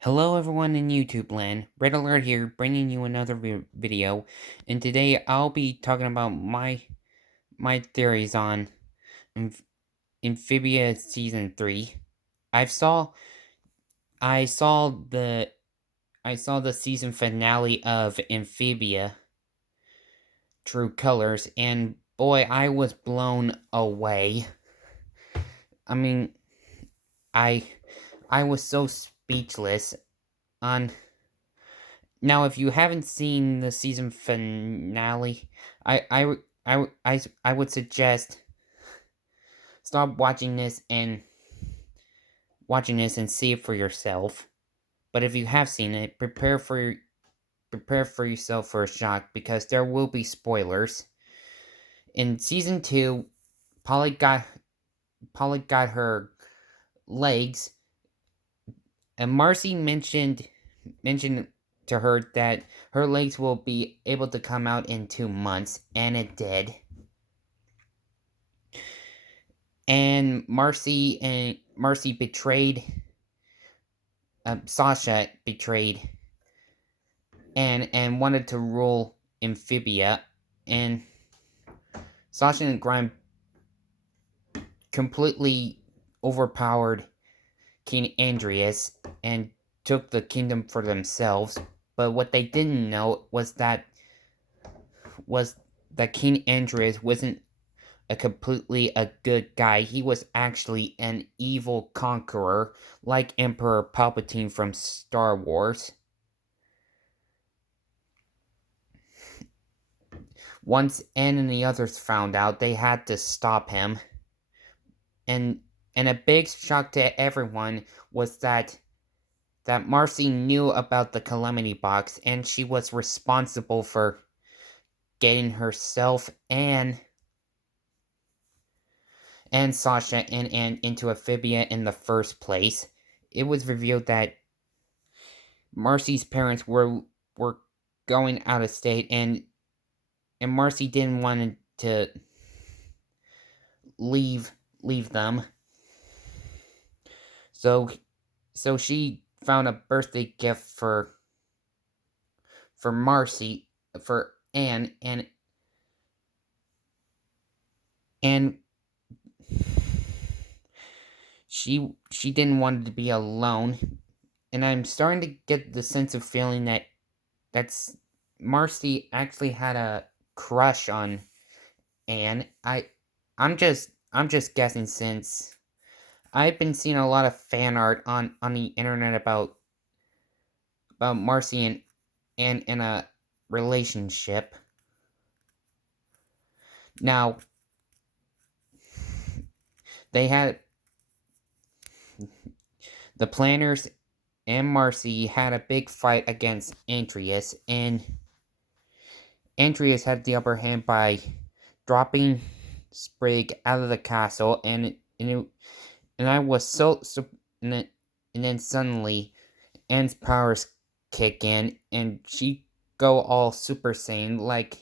Hello everyone in YouTube land, Red Alert here, bringing you another video, and today I'll be talking about my theories on Amph- Amphibia Season 3. I've saw I saw the I saw the season finale of Amphibia True Colors, and boy, I was blown away. I mean, I I was so speechless on. Now, if you haven't seen the season finale, I would suggest stop watching this and see it for yourself. But if you have seen it, prepare for yourself for a shock because there will be spoilers. In season 2, Polly got Polly got her legs, and Marcy mentioned to her that her legs will be able to come out in 2 months, and it did. And Marcy betrayed. Sasha betrayed and wanted to rule Amphibia, and Sasha and Grime completely overpowered King Andreas and took the kingdom for themselves. But what they didn't know was that King Andreas wasn't a good guy. He was actually an evil conqueror, like Emperor Palpatine from Star Wars. Once Anne and the others found out, they had to stop him. And a big shock to everyone was that Marcy knew about the Calamity Box, and she was responsible for getting herself and Sasha and into Amphibia in the first place. It was revealed that Marcy's parents were going out of state, and Marcy didn't want to leave them. So she found a birthday gift for Marcy, for Anne, and she didn't want to be alone. And I'm starting to get the sense of feeling that's Marcy actually had a crush on Anne. I'm just guessing, since I've been seeing a lot of fan art on the internet about Marcy and Anne in a relationship. Now, they had the planners and Marcy had a big fight against Andreas, and Andreas had the upper hand by dropping Sprig out of the castle, and I was so and then suddenly Anne's powers kick in, and she go all Super Saiyan, like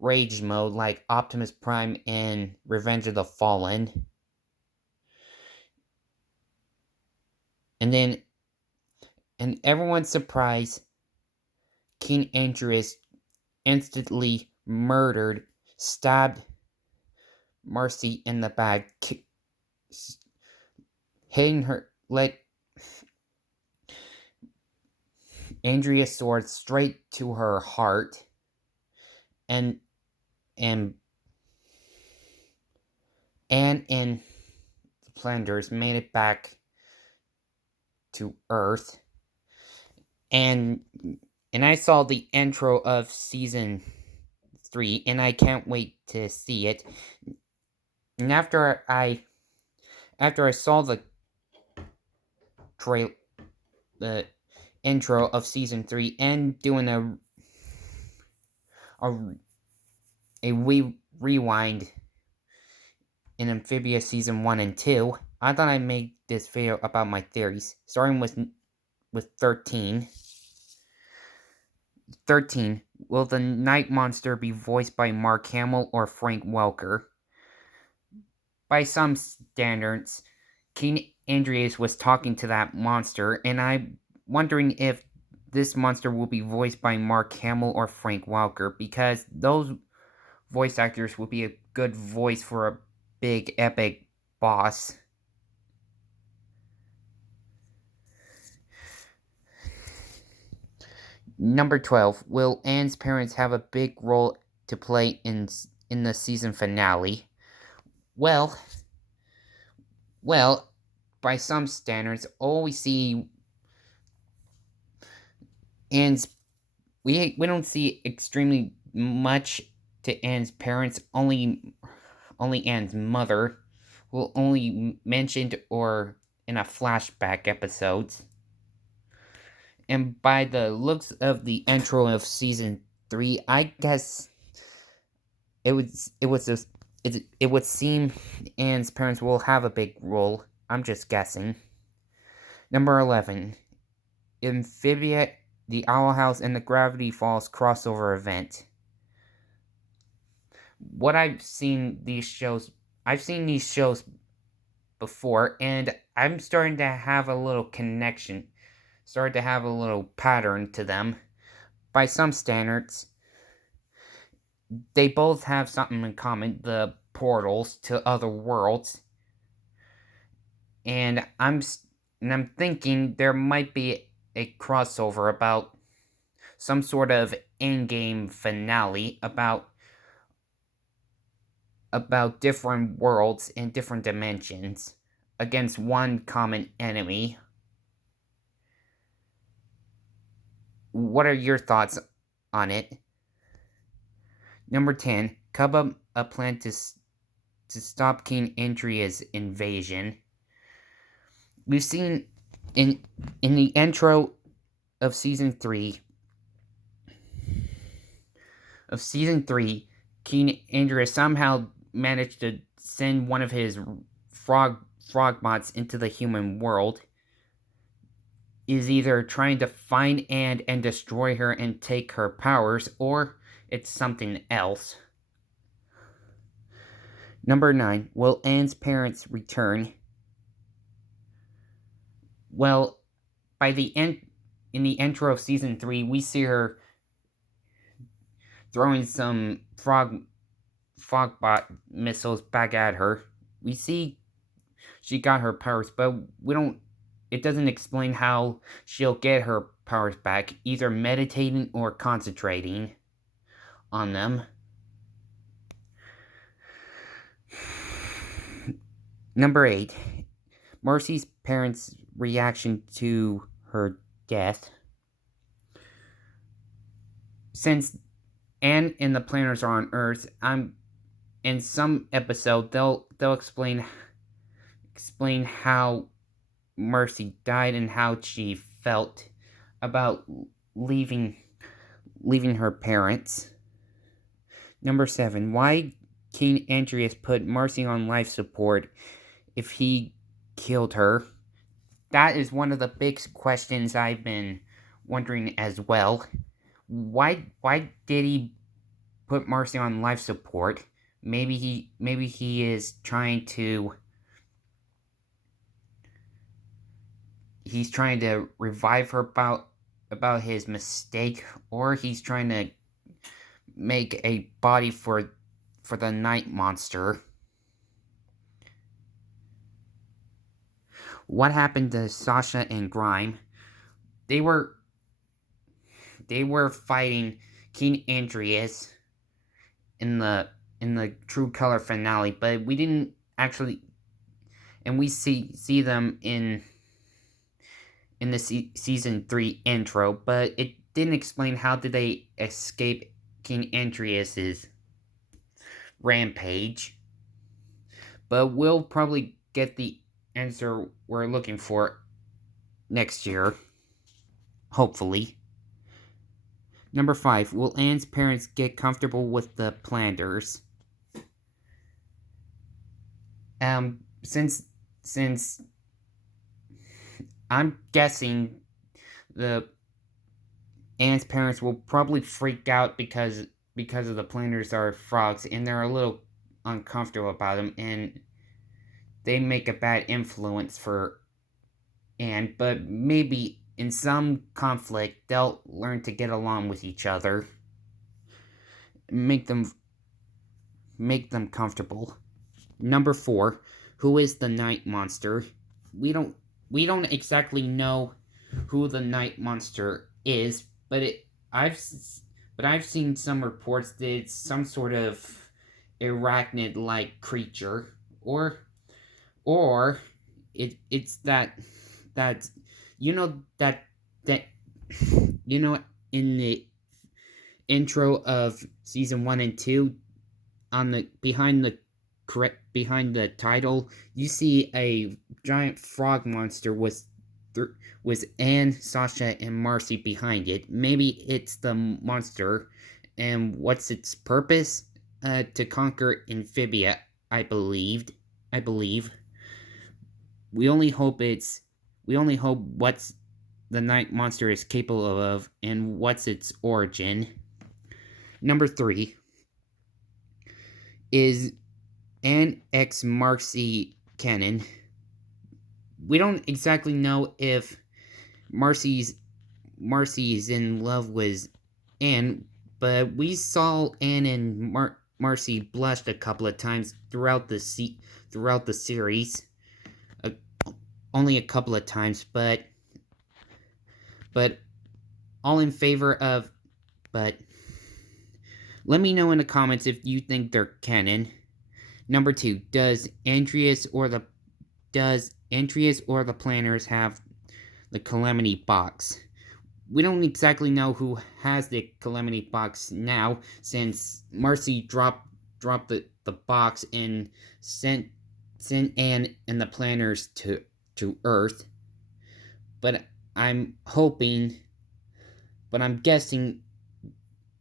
rage mode, like Optimus Prime in Revenge of the Fallen. And then, and everyone's surprised, King Andreas instantly stabbed Marcy in the back, hitting her, like Andrea's sword straight to her heart, and and Anne and the Planters made it back to Earth, and I saw the intro of season 3, and I can't wait to see it. And after I saw the intro of season 3 and doing a rewind in Amphibia season 1 and 2, I thought I'd make this video about my theories, starting with 13. 13. Will the Night Monster be voiced by Mark Hamill or Frank Welker? By some standards, King Andreas was talking to that monster, and I wondering if this monster will be voiced by Mark Hamill or Frank Welker, because those voice actors would be a good voice for a big epic boss. Number 12. Will Anne's parents have a big role to play in the season finale? Well, well, by some standards, all we see Anne's we don't see extremely much to Anne's parents. Only Anne's mother will only mentioned or in a flashback episodes. And by the looks of the intro of season 3, I guess it would seem Anne's parents will have a big role. I'm just guessing. Number 11. Amphibia, the Owl House, and the Gravity Falls crossover event. I've seen these shows before, and I'm starting to have a little connection, started to have a little pattern to them. By some standards, they both have something in common, the portals to other worlds. And I'm thinking there might be a crossover about some sort of in-game finale about different worlds and different dimensions against one common enemy. What are your thoughts on it? Number 10. Come up a plan to stop King Andrea's invasion. We've seen in the intro of season 3 King Andrea somehow managed to send one of his frog bots into the human world. Is either trying to find Anne and destroy her and take her powers, or it's something else. Number 9. Will Anne's parents return? Well, by the end, in the intro of season 3, we see her throwing some frogbot missiles back at her. We see she got her powers, but it doesn't explain how she'll get her powers back, either meditating or concentrating on them. Number 8. Marcy's parents' reaction to her death. Since Anne and the planners are on Earth, in some episode they'll explain how Mercy died and how she felt about leaving her parents. Number 7. Why King Andreas put Marcy on life support if he killed her? That is one of the big questions I've been wondering as well. Why did he put Marcy on life support? Maybe he is trying to revive her about his mistake, or he's trying to make a body for the night monster. What happened to Sasha and Grime? They were fighting King Andreas in the True Color finale, but we didn't actually, and we see them in the season 3 intro, but it didn't explain how did they escape King Andreas's rampage. But we'll probably get the answer we're looking for next year, hopefully. Number 5. Will Anne's parents get comfortable with the planters? Since I'm guessing Anne's parents will probably freak out because of the planters are frogs, and they're a little uncomfortable about them, and they make a bad influence for Anne. But maybe in some conflict, they'll learn to get along with each other, make them comfortable. Number 4, who is the night monster? We don't we don't exactly know who the night monster is, but I've seen some reports that it's some sort of arachnid-like creature, or it's that you know that you know in the intro of season 1 and 2, on the behind the title, you see a giant frog monster with Anne, Sasha, and Marcy behind it. Maybe it's the monster, and what's its purpose? To conquer amphibia, I believed. I believe. We only hope what's the night monster is capable of and what's its origin. Number 3 is Anne X Marcy canon. We don't exactly know if Marcy's in love with Anne, but we saw Anne and Marcy blushed a couple of times throughout the series. Uh, Only a couple of times, but all in favor of. But let me know in the comments if you think they're canon. Number 2, does Andreas or the planners have the Calamity Box? We don't exactly know who has the Calamity Box now, since Marcy dropped the box and sent Anne and the planners to Earth. But I'm guessing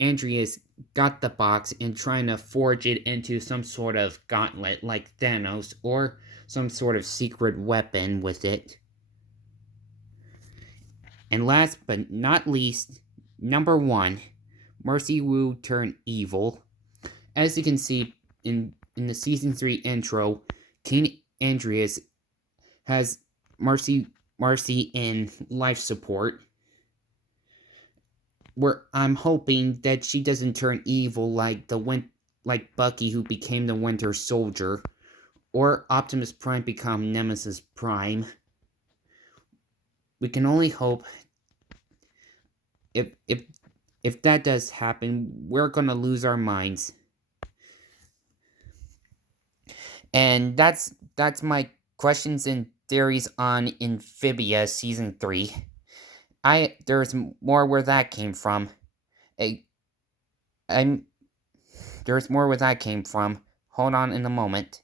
Andreas got the box and trying to forge it into some sort of gauntlet like Thanos, or some sort of secret weapon with it. And last but not least, number 1, Marcy Wu turned evil. As you can see in the season 3 intro, King Andreas has Marcy in life support, where I'm hoping that she doesn't turn evil like Bucky, who became the Winter Soldier, or Optimus Prime become Nemesis Prime. We can only hope. If that does happen, we're gonna lose our minds. And that's my questions and theories on Amphibia season 3. There's more where that came from. There's more where that came from. Hold on in a moment.